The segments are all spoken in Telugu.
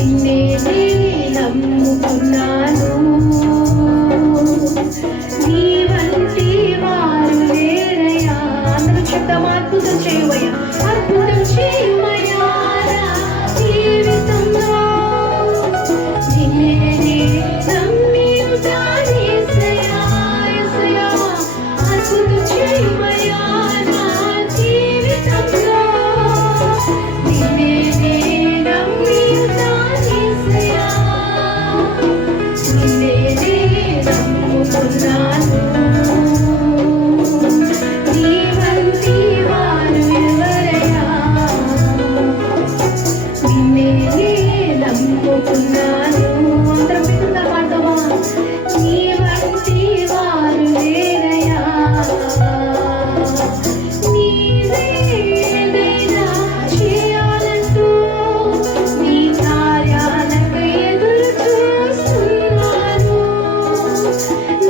నిన్నే నమ్ముకున్నాను, నీ వంటి వారు లేరయ్యా. అందరూ చెప్తాం, అద్భుతం చేయవయ్యా, అద్భుతం చేయవయ్యా నా జీవితంలో. నిన్నే నమ్మి ఉంటాను యేసయ్యా, యేసయ్యా, అద్భుతం చేయవయ్యా నా జీవితంలో. నిన్నే నమ్మి ఉంటాను యేసయ్యా, నిన్నే నమ్ముకున్నాను, నీ వంటి వారు ఎవరయ్యా. నిన్నే నమ్ముకున్నాను. అందరం మిగతా పాడతామా? నీ వంటి వారు లేరయ్యా. నీవేదైనా చేయాలంటూ నీ కార్యాలకు ఎదురు చూస్తున్నాను.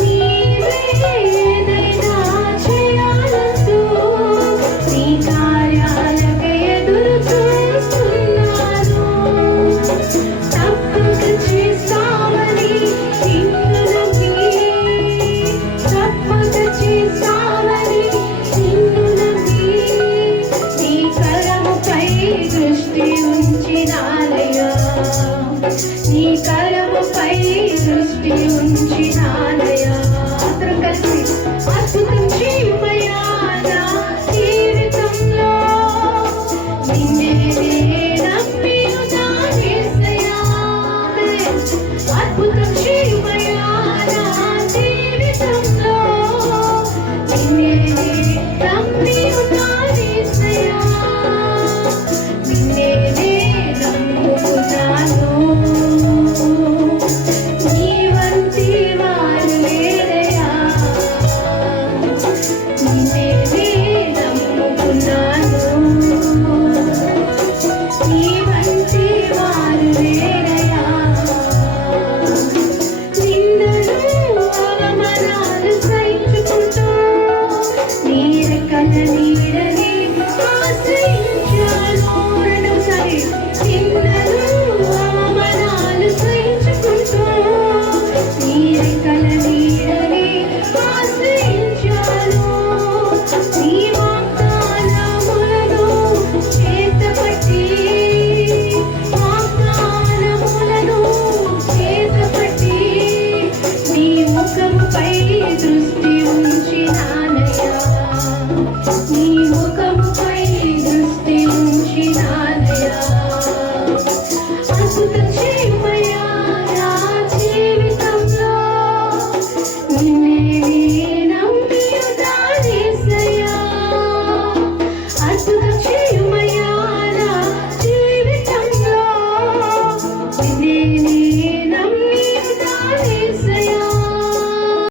నీవేదైనా చేయాలంటూ నీ కార్యాలకు ఎదురు చూస్తున్నాను. తప్పక చేస్తావని నిన్ను నమ్మి, తప్పక చేస్తావని నిన్ను నమ్మి, నీ కరముపై దృష్టి ఉంచినానయ్యా, నీ కరముపై దృష్టి ఉంచినానయ్యా. అందరం కలిసి అద్భుతం చేయవయ్యా నా జీవితంలో. నిన్నే నమ్మి ఉన్నాను యేసయ్యా, అద్భుతం చేయవయ్యా నా జీవితంలో. నిన్నే నమ్మి ఉన్నాను యేసయ్యా, నిన్నే నమ్ముకున్నాను, నీ వంటి వారు లేరయ్యా. నిన్నే నమ్ముకున్నాను, నీ వంటి వారు లేరయ్యా.